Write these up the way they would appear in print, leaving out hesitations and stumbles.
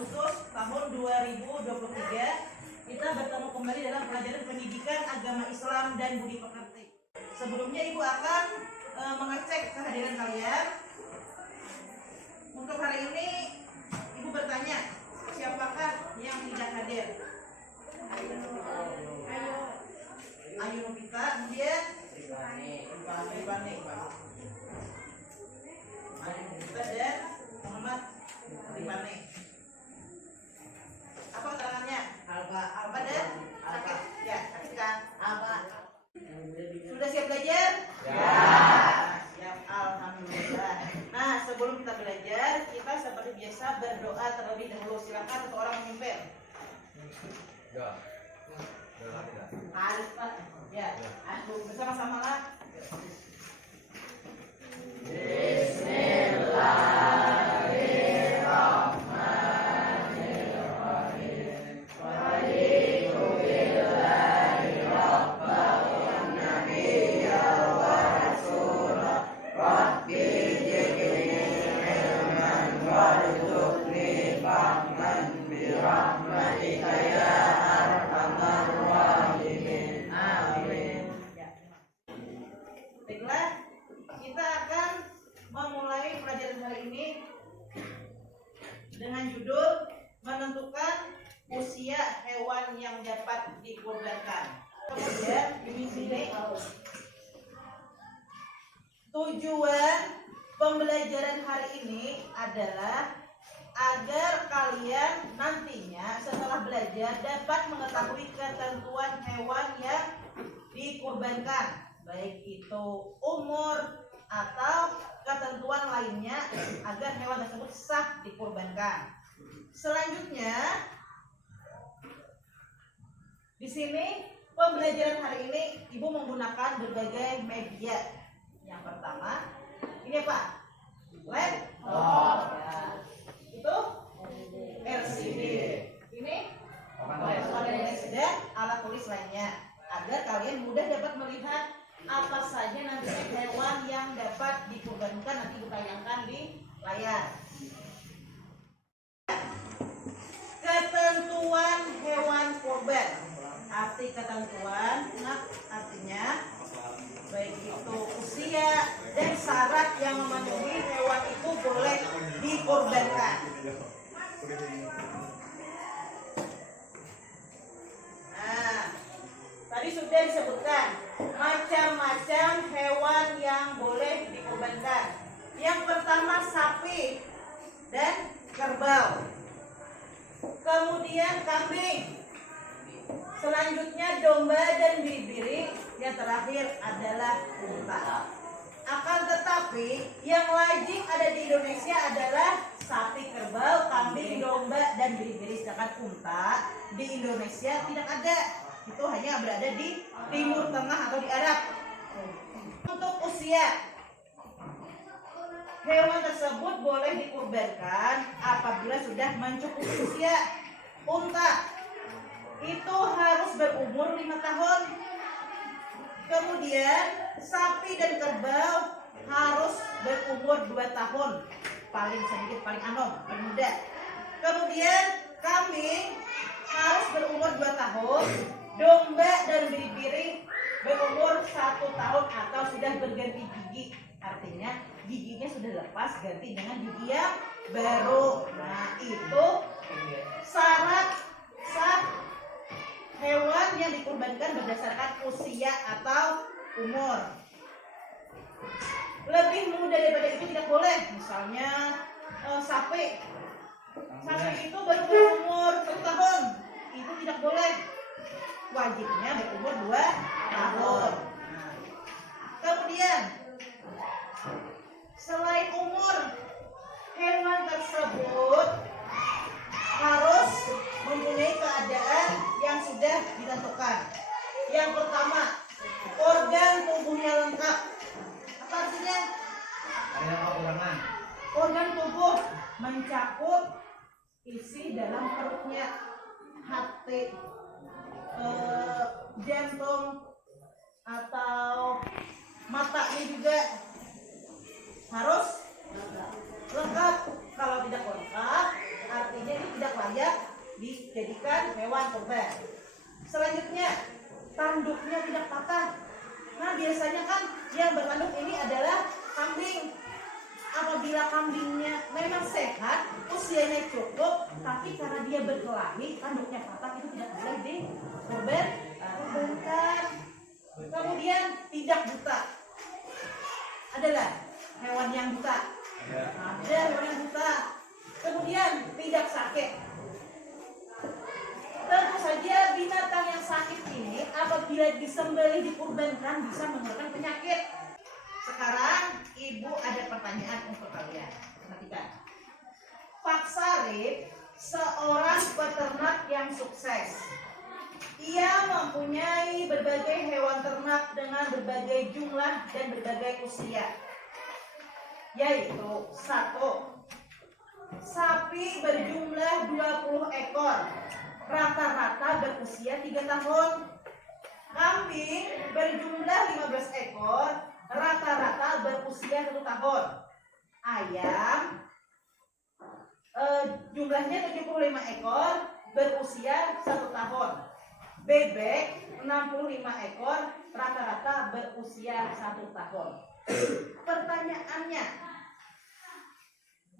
Agustus tahun 2023 kita bertemu kembali dalam pelajaran pendidikan agama Islam dan budi pekerti. Sebelumnya Ibu akan mengecek kehadiran kalian. Untuk hari ini Ibu bertanya, siapakah yang tidak hadir? Ayu Novita, kemudian Ribani, dan Muhammad Ribani. Apa keterangannya? Alba dan sakit. Ya, sakit kan? Alba. Sudah siap belajar? Ya. Siap, alhamdulillah. Nah, sebelum kita belajar, kita seperti biasa berdoa terlebih dahulu. Silakan untuk orang memimpin. Harus Pak. Ya, aku bersama-sama lah. Kita akan memulai pelajaran hari ini dengan judul menentukan usia hewan yang dapat dikurbankan. Kemudian di sini tujuan pembelajaran hari ini adalah agar kalian nantinya setelah belajar dapat mengetahui ketentuan hewan yang dikurbankan, baik itu umur atau ketentuan lainnya agar hewan tersebut sah dikurbankan. Selanjutnya, di sini pembelajaran hari ini Ibu menggunakan berbagai media. Yang pertama, ini apa? Laptop. Ya. Itu LCD. Ini OLED dan alat tulis lainnya agar kalian mudah dapat melihat apa saja nanti hewan yang dapat dikurbankan nanti ditayangkan di layar. Ketentuan hewan kurban. Arti ketentuan, artinya baik itu usia dan syarat yang memenuhi hewan itu boleh dikurbankan. Nah, tadi sudah disebutkan macam-macam hewan yang boleh dikurbankan. Yang pertama sapi dan kerbau. Kemudian kambing. Selanjutnya domba dan biri-biri. Yang terakhir adalah unta. Akan tetapi yang wajib ada di Indonesia adalah sapi, kerbau, kambing, domba dan biri-biri. Sedangkan unta di Indonesia tidak ada. Itu hanya berada di Timur Tengah atau di Arab. Untuk usia, hewan tersebut boleh dikurbankan apabila sudah mencukupi usia. Unta itu harus berumur 5 tahun. Kemudian sapi dan kerbau harus berumur 2 tahun. Paling sedikit, paling paling muda. Kemudian kambing harus berumur 2 tahun. Domba dan biri-biri berumur 1 tahun atau sudah berganti gigi. Artinya giginya sudah lepas, ganti dengan gigi yang baru. Nah, itu syarat sah hewan yang dikurbankan berdasarkan usia atau umur. Lebih muda daripada itu tidak boleh. Misalnya sapi itu baru berumur 1 tahun, itu tidak boleh. Wajibnya berumur 2 tahun. Kemudian selain umur, hewan tersebut harus mempunyai keadaan yang sudah ditentukan. Yang pertama, organ tubuhnya lengkap. Apa artinya? Organ tubuh mencakup isi dalam perutnya, hati, jantung, atau matanya juga harus lengkap. Kalau tidak lengkap, artinya ini tidak layak dijadikan hewan kurban. Selanjutnya, tanduknya tidak patah. Nah, biasanya kan yang bertanduk ini adalah kambing. Apabila kambingnya memang sehat, usianya cukup, tapi karena dia berkelahi, tanduknya patah, itu tidak boleh dikorbankan. Kemudian tidak buta. Adalah hewan yang buta. Ada hewan yang buta. Kemudian tidak sakit. Tentu saja binatang yang sakit ini apabila disembelih dikurbankan bisa menyebabkan penyakit. Sekarang ibu ada pertanyaan untuk kalian. Perhatikan. Pak Sarip seorang peternak yang sukses. Ia mempunyai berbagai hewan ternak dengan berbagai jumlah dan berbagai usia. Yaitu 1. Sapi berjumlah 20 ekor. Rata-rata berusia 3 tahun. Kambing berjumlah 15 ekor. Rata-rata berusia 1 tahun. Ayam jumlahnya 75 ekor, berusia 1 tahun. Bebek 65 ekor, rata-rata berusia 1 tahun. Pertanyaannya,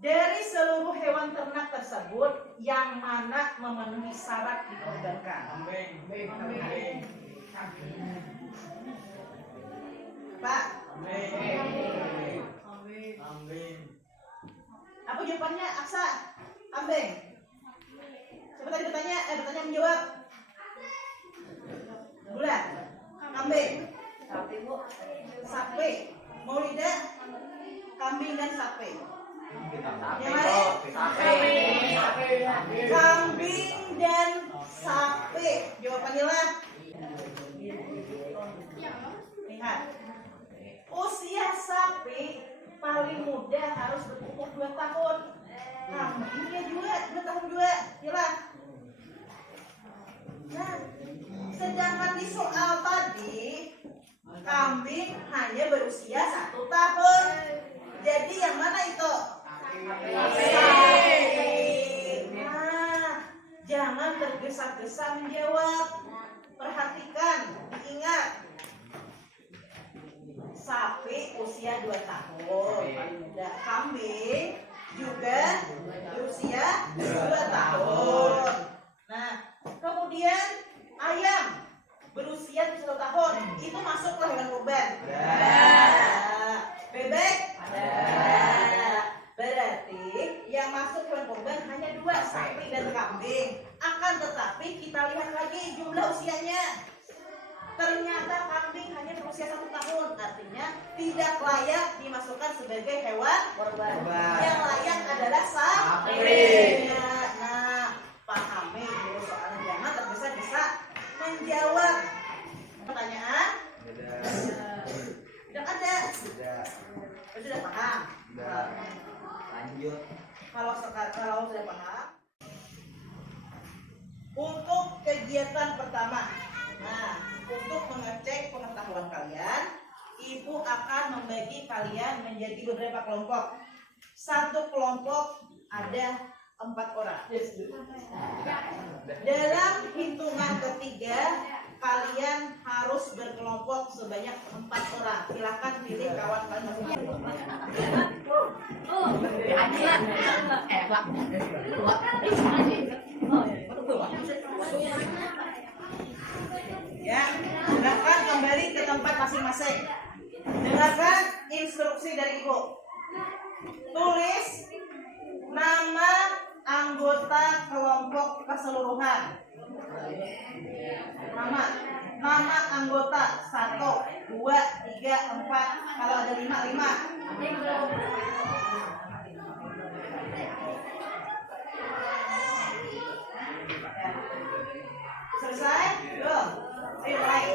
dari seluruh hewan ternak tersebut, yang mana memenuhi syarat dikorbankan? Kambing. Pak? Kambing. Apa jawabannya, Aksa? Kambing. Siapa tadi bertanya? Bertanya menjawab. Bulan. Kambing. Sapi, Bu. Sapi. Maulida. Kambing dan sapi. Yang lain? Kambing dan sapi. Jawabannya lah. Lihat. Usia sapi paling muda harus berumur 2 tahun. Kambingnya juga 2 tahun juga. Jelas. Nah, sedangkan di soal tadi kambing hanya berusia 1 tahun. Jadi yang mana itu? Nah, jangan tergesa-gesa menjawab. Perhatikan, diingat. Sapi usia 2 tahun paling muda. Kambing juga berusia 2 tahun. Nah, kemudian ayam berusia 1 tahun. Itu masuklah hewan kurban. Bebek berarti yang masuk hewan kurban hanya 2, sapi dan kambing. Akan tetapi kita lihat lagi jumlah usianya. Ternyata kambing hanya berusia 1 tahun, artinya tidak layak dimasukkan sebagai hewan kurban. Yang layak adalah sapi. Nah, pahami dulu soalnya, jangan tergesa-gesa menjawab. Pertanyaan? Tidak ada. Sudah paham? Lanjut. Kalau sudah paham, untuk kegiatan pertama. Nah, untuk mengecek pengetahuan kalian, ibu akan membagi kalian menjadi beberapa kelompok. Satu kelompok ada 4 orang. Dalam hitungan ketiga, kalian harus berkelompok sebanyak 4 orang. Silakan pilih kawan kalian masing-masing. Ya, silakan kembali ke tempat masing-masing. Dengarkan instruksi dari ibu. Tulis nama anggota kelompok keseluruhan. Nama anggota 1, 2, 3, 4. Kalau ada 5. Selesai? Belum? Ayo mulai.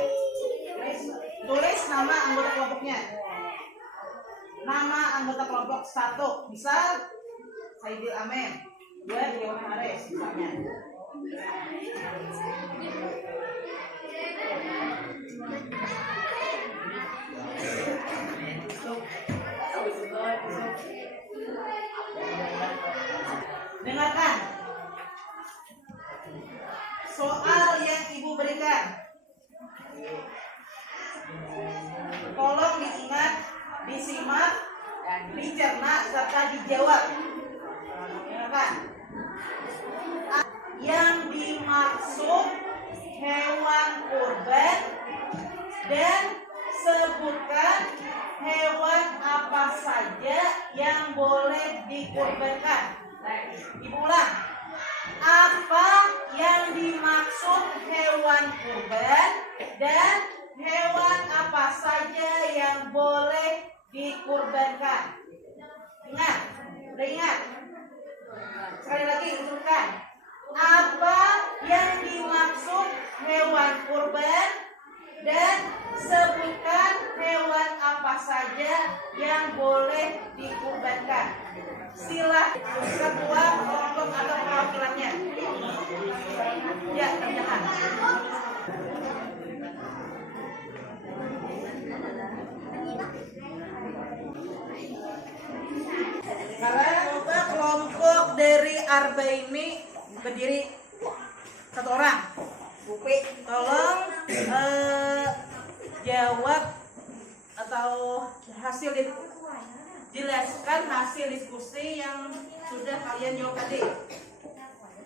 Tulis nama anggota kelompoknya. Nama anggota kelompok 1. Misal Saidil Amin, 2 Dewan Haris misalnya. Dengarkan. soal yang ibu berikan. Tolong diingat, disimak, dicerna, serta dijawab. Silakan. Yang dimaksud hewan kurban dan sebutkan hewan apa saja yang boleh dikurbankan. Ibu ulang. Apa yang dimaksud hewan kurban dan hewan apa saja yang boleh dikurbankan? Ingat, udah ingat? Sekali lagi usulkan. Apa yang dimaksud hewan kurban dan sebutkan hewan apa saja yang boleh dikurbankan. Silakan ketua kelompok atau perwakilannya. Ya, kerjakan. Kalian coba kelompok dari Arbaini berdiri satu orang. Upi, tolong jawab atau jelaskan hasil diskusi yang sudah kalian jawab tadi.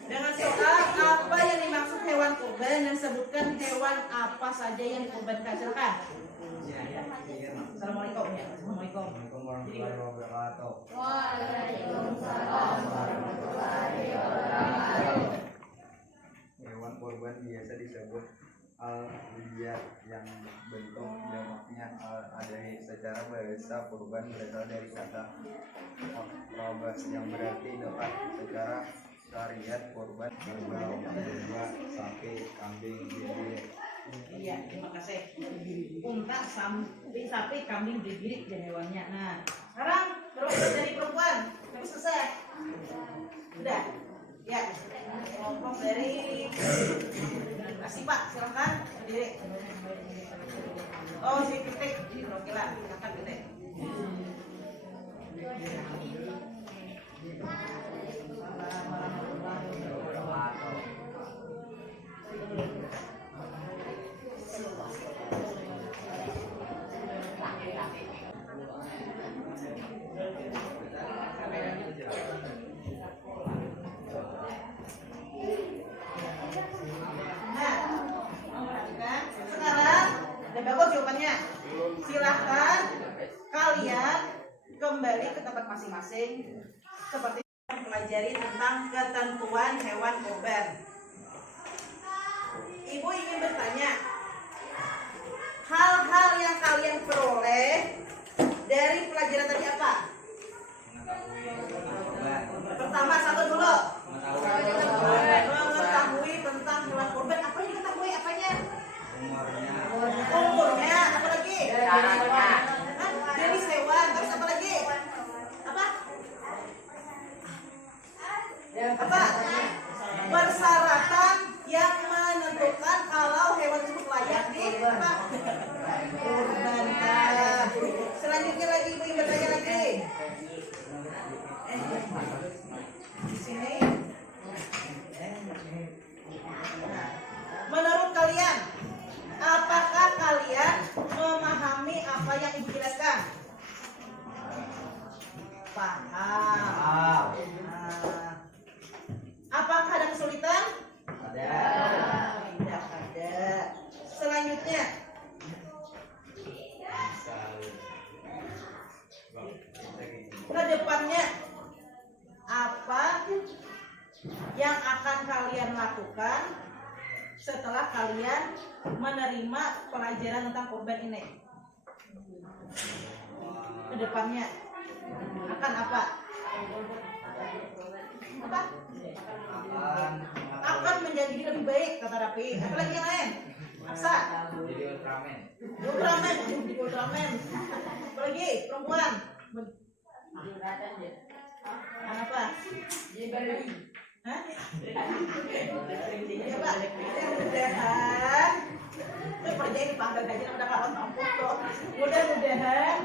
Dengan soal apa yang dimaksud hewan kurban dan sebutkan hewan apa saja yang dikurbankan. Silakan. Assalamualaikum. Assalamualaikum warahmatullahi wabarakatuh. Waalaikumsalam warahmatullahi wabarakatuh. Hewan kurban biasa disebut al-udhiyah yang bentuk jamaknya al-adhi. Secara bahasa kurban berasal dari kata akrabah yang berarti dekat. Secara syariat kurban kerbau, domba, sapi, kambing, bibir. Iya, terima kasih. Unta, sapi, kambing, bibir dan hewannya. Nah, sekarang terus dari perempuan sampai selesai. Udah. Ya, kelompok dari Asipa, silakan berdiri. Oh, si Titik, perwakilan, silakan Titik. Silahkan kalian kembali ke tempat masing-masing seperti mempelajari tentang ketentuan hewan kurban. Ibu ingin bertanya, hal-hal yang kalian peroleh dari pelajaran tadi apa? Pertama, satu dulu. Mengetahui tentang hewan kurban. Apa yang diketahui? Apanya? Umurnya, apa lagi? Jenis hewan, terus apa lagi? Apa? Persyaratan yang menentukan kalau hewan tersebut layak dikurbankan. Selanjutnya lagi ibu ingin bertanya lagi. Di sini. Menurut kalian, apakah kalian memahami apa yang ibu jelaskan? Paham. Apakah ada kesulitan? Ada. Tidak ada. Selanjutnya. Kedepannya apa yang akan kalian lakukan setelah kalian menerima pelajaran tentang kurban ini? Kedepannya akan apa? Apa? Akan menjadi lebih baik, kata Rapi. Apa lagi yang lain? Aksa? Jadi Ultraman. Ultraman. Apa lagi? Perempuan? Apa? Hah? Ya Pak, mudah-mudahan kerjain dipanggil gaji udah kawan ampun kok. Mudah-mudahan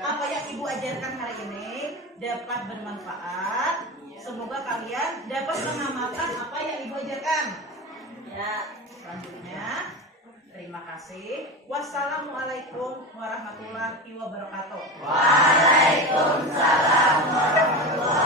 apa yang ibu ajarkan hari ini dapat bermanfaat. Semoga kalian dapat mengamalkan apa yang ibu ajarkan. Ya, selanjutnya terima kasih. Wassalamualaikum warahmatullahi wabarakatuh. Waalaikumsalam warahmatullahi